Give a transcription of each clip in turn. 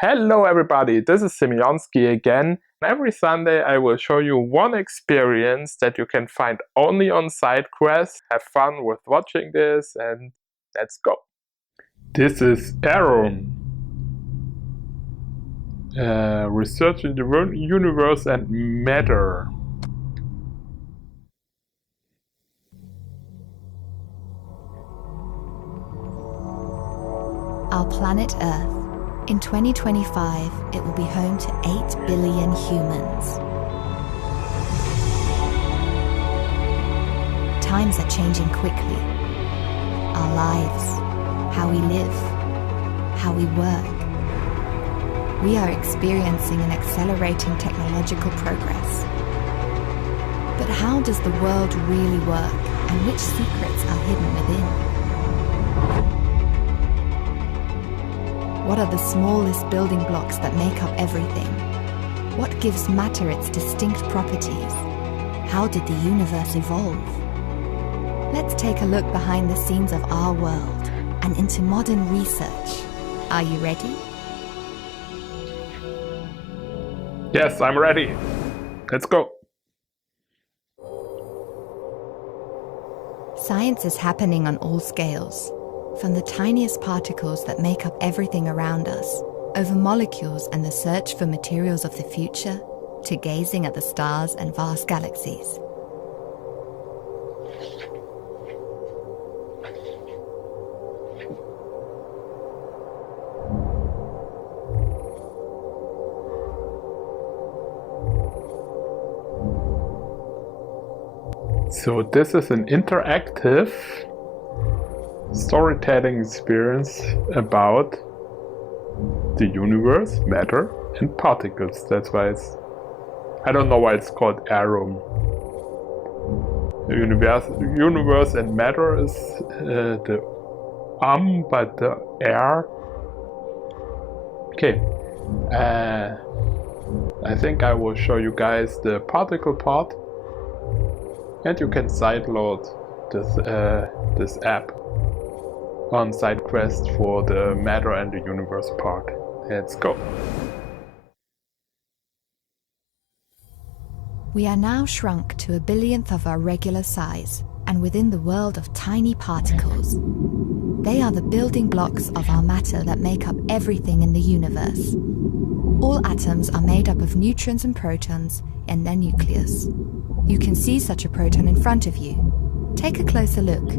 Hello everybody, this is Semyonsky again. Every Sunday I will show you one experience that you can find only on SideQuest. Have fun with watching this and let's go. This is ErUM. Research in the universe and matter. Our planet Earth. In 2025, it will be home to 8 billion humans. Times are changing quickly. Our lives, how we live, how we work. We are experiencing an accelerating technological progress. But how does the world really work, and which secrets are hidden within? What are the smallest building blocks that make up everything? What gives matter its distinct properties? How did the universe evolve? Let's take a look behind the scenes of our world and into modern research. Are you ready? Yes, I'm ready. Let's go. Science is happening on all scales. From the tiniest particles that make up everything around us, over molecules and the search for materials of the future, to gazing at the stars and vast galaxies. So this is an interactive storytelling experience about the universe, matter, and particles. That's why I don't know why it's called ErUM. The universe and matter is the but the air. Okay. I think I will show you guys the particle part, and you can sideload this app on SideQuest for the matter and the universe part. Let's go. We are now shrunk to a billionth of our regular size, and within the world of tiny particles. They are the building blocks of our matter that make up everything in the universe. All atoms are made up of neutrons and protons in their nucleus. You can see such a proton in front of you. Take a closer look.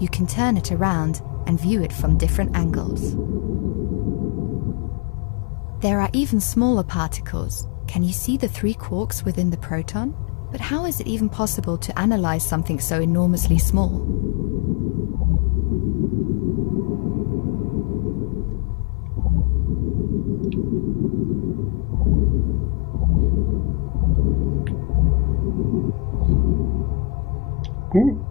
You can turn it around and view it from different angles. There are even smaller particles. Can you see the 3 quarks within the proton? But how is it even possible to analyze something so enormously small? Ooh.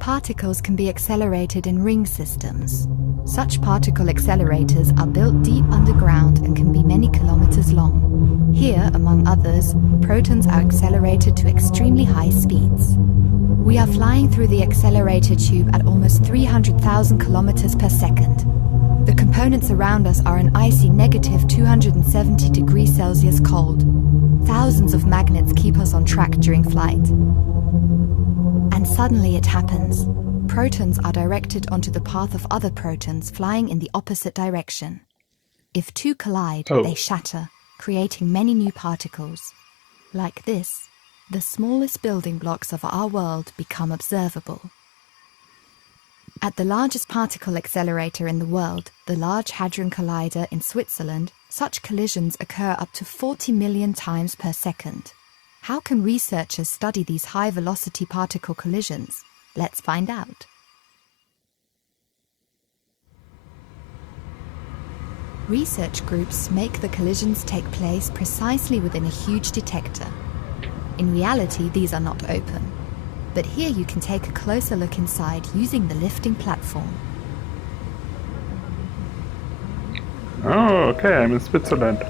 Particles can be accelerated in ring systems. Such particle accelerators are built deep underground and can be many kilometers long. Here, among others, protons are accelerated to extremely high speeds. We are flying through the accelerator tube at almost 300,000 kilometers per second. The components around us are an icy negative 270 degrees Celsius cold. Thousands of magnets keep us on track during flight. And suddenly it happens. Protons are directed onto the path of other protons flying in the opposite direction. If 2 collide, they shatter, creating many new particles. Like this, the smallest building blocks of our world become observable. At the largest particle accelerator in the world, the Large Hadron Collider in Switzerland, such collisions occur up to 40 million times per second. How can researchers study these high-velocity particle collisions? Let's find out. Research groups make the collisions take place precisely within a huge detector. In reality, these are not open. But here you can take a closer look inside using the lifting platform. Oh, okay, I'm in Switzerland.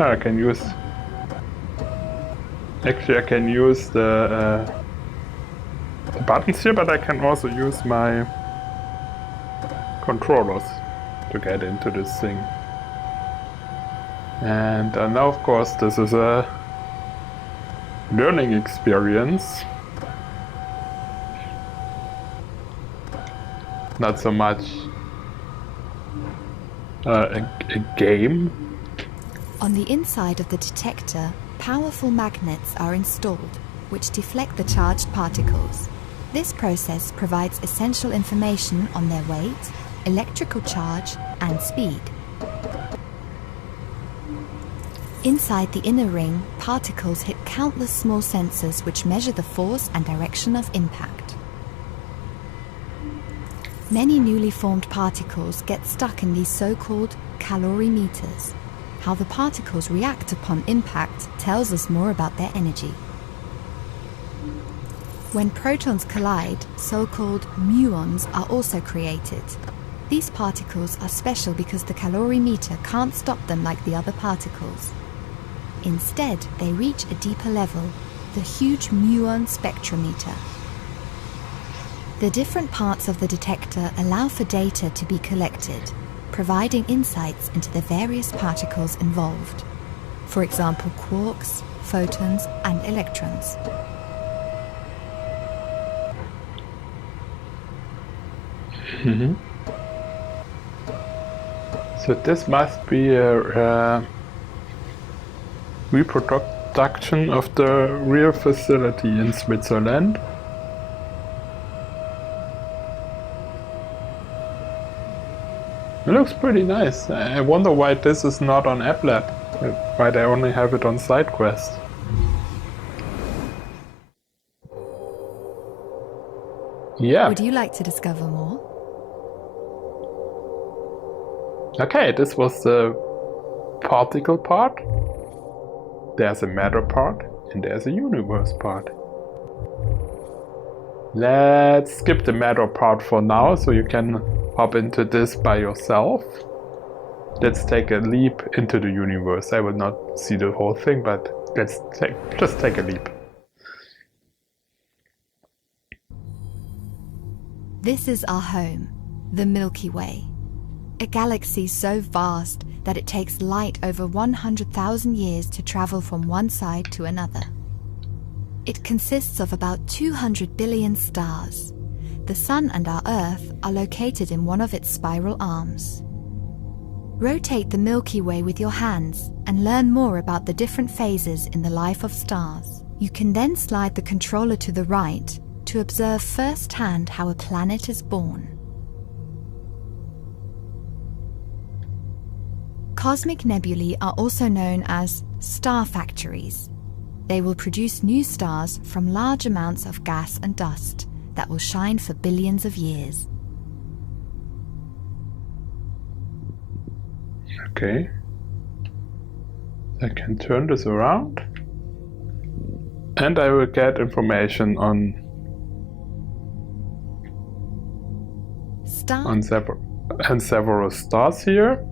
I can use... Actually, I can use the buttons here, but I can also use my controllers to get into this thing. And now, of course, this is a learning experience. Not so much a game. On the inside of the detector, powerful magnets are installed, which deflect the charged particles. This process provides essential information on their weight, electrical charge, and speed. Inside the inner ring, particles hit countless small sensors which measure the force and direction of impact. Many newly formed particles get stuck in these so-called calorimeters. How the particles react upon impact tells us more about their energy. When protons collide, so-called muons are also created. These particles are special because the calorimeter can't stop them like the other particles. Instead, they reach a deeper level, the huge muon spectrometer. The different parts of the detector allow for data to be collected, providing insights into the various particles involved. For example, quarks, photons, and electrons. Mm-hmm. So this must be a reproduction of the real facility in Switzerland. It looks pretty nice. I wonder why this is not on AppLab, why they only have it on SideQuest. Yeah. Would you like to discover more? Okay, this was the particle part. There's a matter part and there's a universe part. Let's skip the matter part for now so you can hop into this by yourself. Let's take a leap into the universe. I will not see the whole thing, but let's just take a leap. This is our home, the Milky Way. A galaxy so vast that it takes light over 100,000 years to travel from one side to another. It consists of about 200 billion stars. The Sun and our Earth are located in one of its spiral arms. Rotate the Milky Way with your hands and learn more about the different phases in the life of stars. You can then slide the controller to the right to observe firsthand how a planet is born. Cosmic nebulae are also known as star factories. They will produce new stars from large amounts of gas and dust that will shine for billions of years. Okay. I can turn this around. And I will get information on several stars here.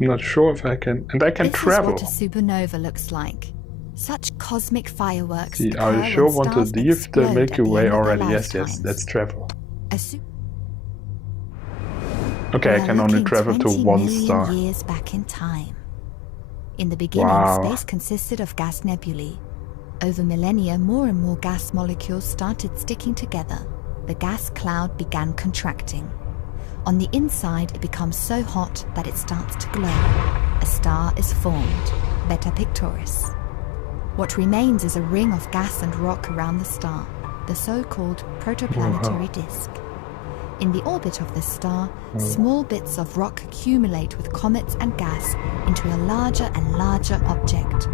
I'm not sure if I can, and I can travel. This is what a supernova looks like. Such cosmic fireworks. See, are you sure want to leave the Milky Way already? Yes, let's travel. Okay, I can only travel to one star. Years back in time. In the beginning, space consisted of gas nebulae. Over millennia, more and more gas molecules started sticking together. The gas cloud began contracting. On the inside, it becomes so hot that it starts to glow. A star is formed, Beta Pictoris. What remains is a ring of gas and rock around the star, the so-called protoplanetary disk. In the orbit of this star, small bits of rock accumulate with comets and gas into a larger and larger object.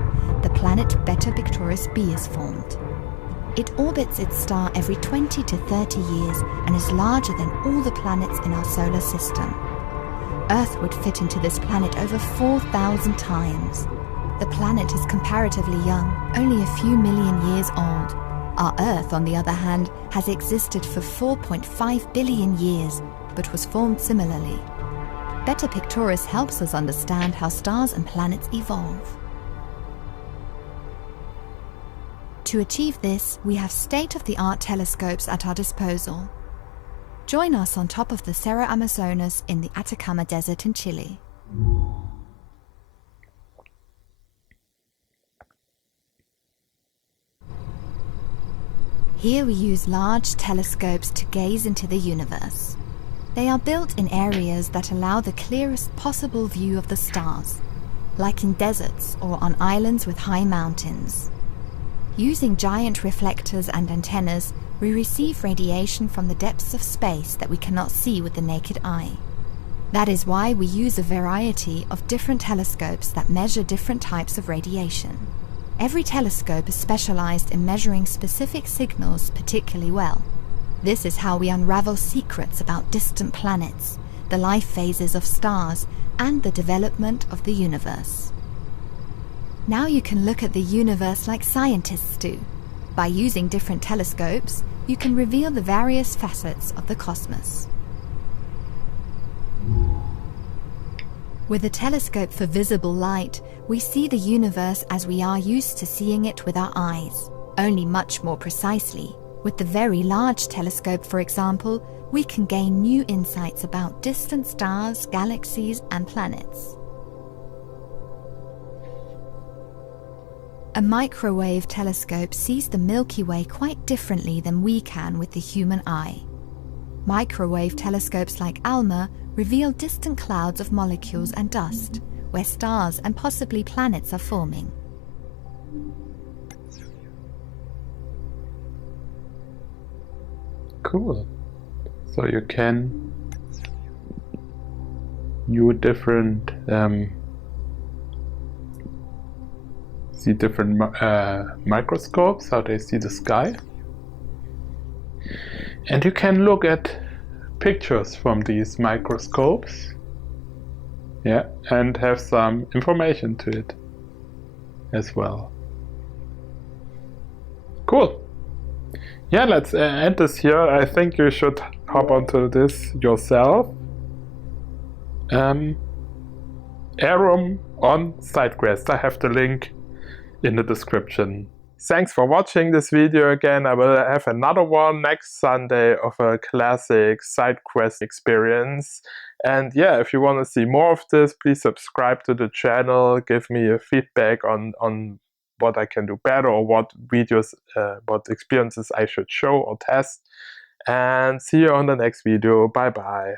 The planet Beta Pictoris b is formed. It orbits its star every 20 to 30 years and is larger than all the planets in our solar system. Earth would fit into this planet over 4,000 times. The planet is comparatively young, only a few million years old. Our Earth, on the other hand, has existed for 4.5 billion years, but was formed similarly. Beta Pictoris helps us understand how stars and planets evolve. To achieve this, we have state-of-the-art telescopes at our disposal. Join us on top of the Cerro Amazonas in the Atacama Desert in Chile. Here we use large telescopes to gaze into the universe. They are built in areas that allow the clearest possible view of the stars, like in deserts or on islands with high mountains. Using giant reflectors and antennas, we receive radiation from the depths of space that we cannot see with the naked eye. That is why we use a variety of different telescopes that measure different types of radiation. Every telescope is specialized in measuring specific signals particularly well. This is how we unravel secrets about distant planets, the life phases of stars, and the development of the universe. Now you can look at the universe like scientists do. By using different telescopes, you can reveal the various facets of the cosmos. With a telescope for visible light, we see the universe as we are used to seeing it with our eyes, only much more precisely. With the Very Large Telescope, for example, we can gain new insights about distant stars, galaxies, and planets. A microwave telescope sees the Milky Way quite differently than we can with the human eye. Microwave telescopes like ALMA reveal distant clouds of molecules and dust, where stars and possibly planets are forming. Cool. So you can view different see different microscopes, how they see the sky, and you can look at pictures from these microscopes, yeah, and have some information to it as well. Cool. Yeah, let's end this here. I think you should hop onto this yourself. ErUM on SideQuest. I have the link in the description. Thanks for watching this video again. I will have another one next Sunday of a classic SideQuest experience. And yeah, if you want to see more of this, please subscribe to the channel. Give me a feedback on what I can do better, or what videos, what experiences I should show or test. And see you on the next video. Bye bye.